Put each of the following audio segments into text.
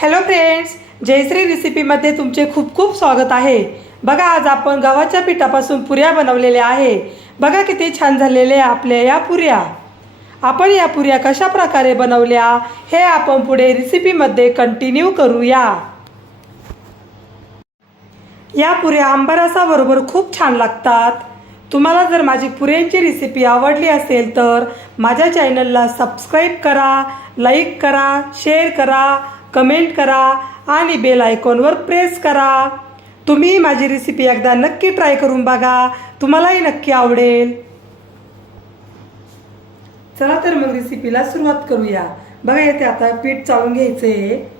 Hello friends, Jayashree रेसिपीमध्ये तुमचे खूप खूप स्वागत आहे। बघा, आज आपण गव्हाच्या पिठापासून पुऱ्या बनवलेल्या आहे। बघा किती छान झालेले आपल्या या पुऱ्या। आपण या पुऱ्या कशा प्रकारे बनवल्या हे आपण पुढे रेसिपीमध्ये कंटिन्यू करूया। या पुऱ्या आंबारसाबरोबर खूप छान लागतात। तुम्हाला जर माझी पुऱ्यांची रेसिपी आवडली असेल तर माझ्या चॅनलला सबस्क्राईब करा, लाईक करा, शेअर करा, कमेंट करा आणि बेल आयकॉनवर प्रेस करा। तुम्ही माझी रेसिपी एकदा नक्की ट्राय करून बघा, तुम्हालाही नक्की आवडेल। चला तर मग रेसिपीला सुरुवात करूया। बघा, येथे आता पीठ चाळून घ्यायचे।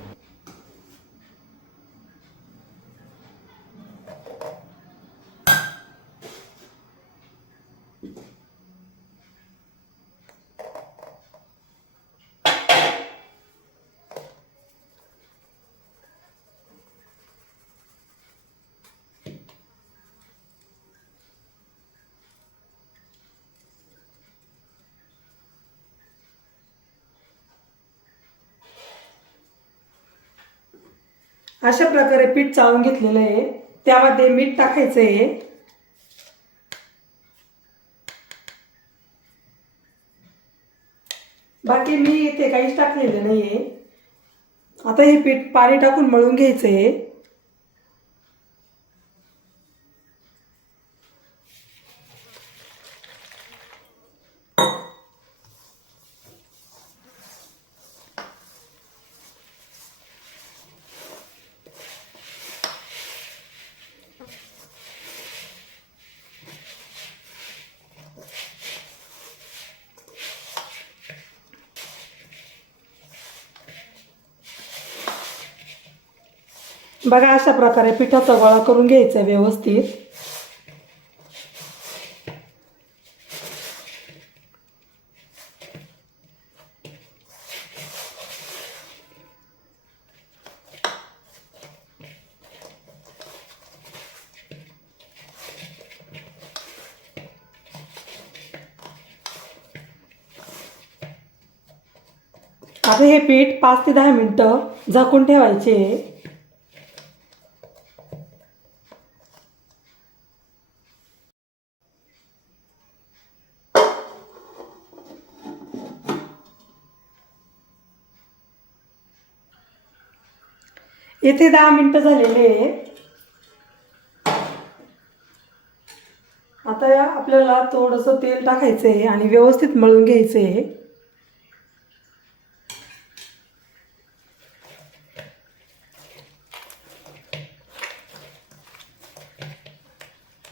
अशा प्रकारे पीठ चाळून घेतलेलं आहे। त्यामध्ये मीठ टाकायचं आहे। बाकी मी इथे काहीच टाकलेलं नाहीये। आता हे पीठ पाणी टाकून मळून घ्यायचं आहे। बघा, अशा प्रकारे पिठाचा गोळा करून घ्यायचा व्यवस्थित। आता हे पीठ 5 ते 10 मिनिटं झाकून ठेवायचे। येथे 10 मिनिटं झालेले आहे। आता आपल्याला थोडंसं तेल टाकायचं आहे आणि व्यवस्थित मळून घ्यायचं आहे।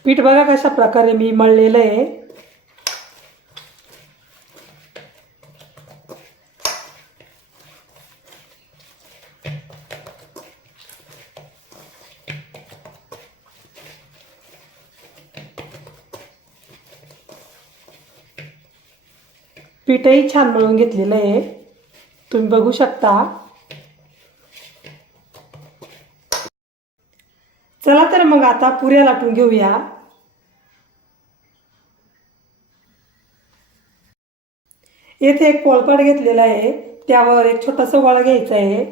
पीठ बघा कशा प्रकारे मी मळलेलं आहे। पीठही छान मळून घेतलेलं आहे, तुम्ही बघू शकता। चला तर मग आता पुऱ्या लाटून घेऊया। येथे एक पोळपाट घेतलेला आहे, त्यावर एक छोटासा गोळा घ्यायचा आहे।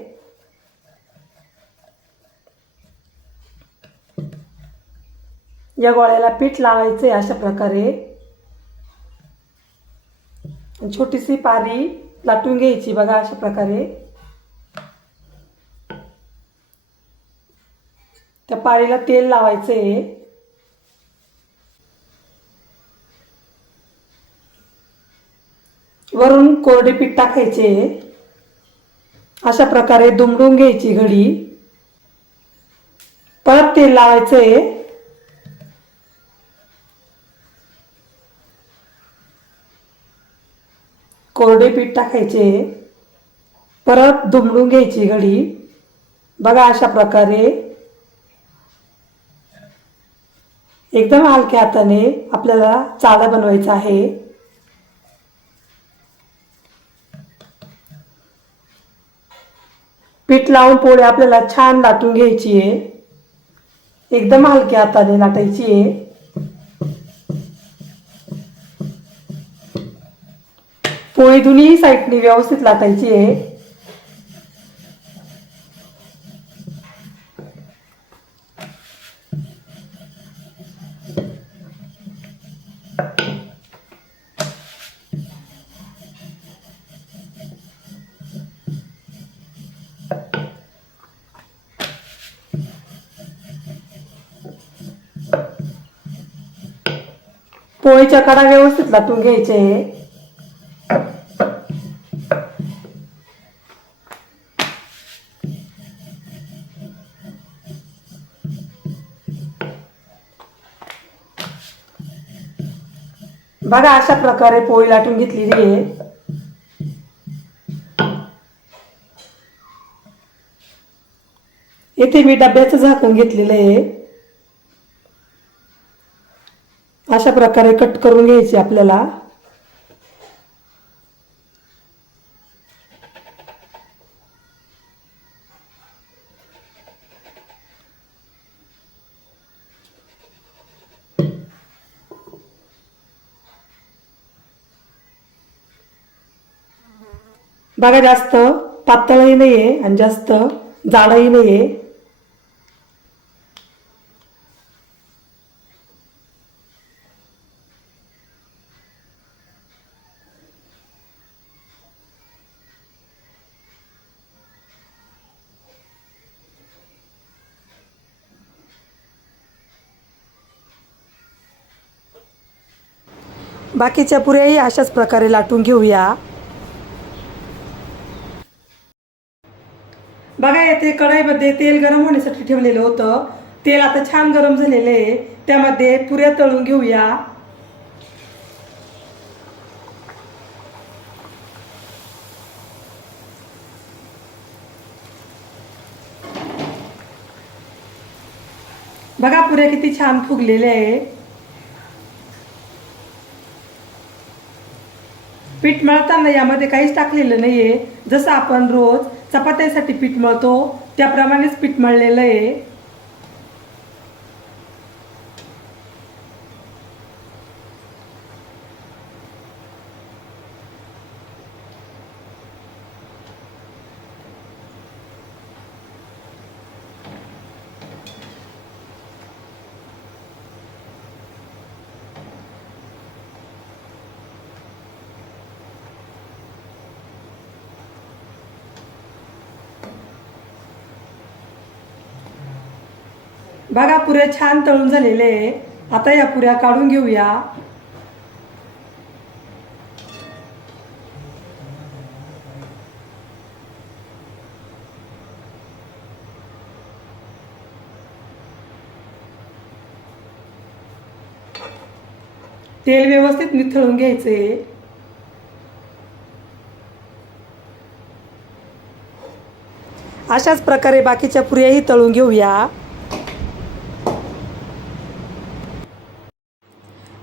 या गोळ्याला पीठ लावायचे अशा प्रकारे। छोटीशी पारी लाटून घ्यायची बघा अशा प्रकारे। त्या पारीला तेल लावायचे। वरून कोरडे पीठ टाकायचे। अशा प्रकारे दुमडून घ्यायची घडी। परत तेल लावायचे। कोरडे पीठ टाकायचे। परत दुमडून घ्यायची घडी बघा अशा प्रकारे। एकदम हलक्या हाताने आपल्याला चाळा बनवायचा आहे। पीठ लावून पोळी आपल्याला छान लाटून घ्यायची आहे। एकदम हलक्या हाताने लाटायची आहे। पोळी दोन्ही साईडनी व्यवस्थित लाटायची आहे। पोळीच्या कडा व्यवस्थित लाटून घ्यायचे. बघा अशा प्रकारे पोळी लाटून घेतलेली आहे. इथे मी डब्याचं झाकण घेतलेलं आहे. अशा प्रकारे कट करून घ्यायची आपल्याला. बघा जास्त पातळही नाहीये आणि जास्त जाडही नाहीये. बाकीच्या पुऱ्याही अशाच प्रकारे लाटून घेऊया. बघा येथे कढईमध्ये तेल गरम होण्यासाठी ठेवलेलं होतं. तेल आता छान गरम झालेलं आहे. त्यामध्ये पुऱ्या तळून घेऊया. बघा पुऱ्या किती छान फुगलेल्या आहे. पीठ मळताना यामध्ये काहीच टाकलेलं नाहीये. जसं आपण रोज चपात्यासाठी पीठ मळतो त्याप्रमाणेच पीठ मळलेलं आहे. बघा पुऱ्या छान तळून झालेले आहे. आता या पुऱ्या काढून घेऊया. तेल व्यवस्थित निथळून घ्यायचे. अशाच प्रकारे बाकीच्या पुऱ्याही तळून घेऊया.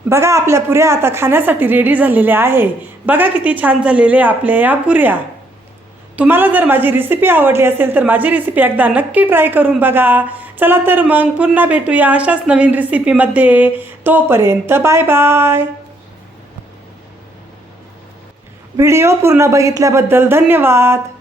बघा आपल्या पुऱ्या आता खाण्यासाठी रेडी झालेल्या आहे. बघा किती छान झालेले आपल्या या पुऱ्या. तुम्हाला जर माझी रेसिपी आवडली असेल तर माझी रेसिपी एकदा नक्की ट्राय करून बघा. चला तर मग पुन्हा भेटूया अशाच नवीन रेसिपीमध्ये. तोपर्यंत बाय बाय. व्हिडिओ पूर्ण बघितल्याबद्दल धन्यवाद.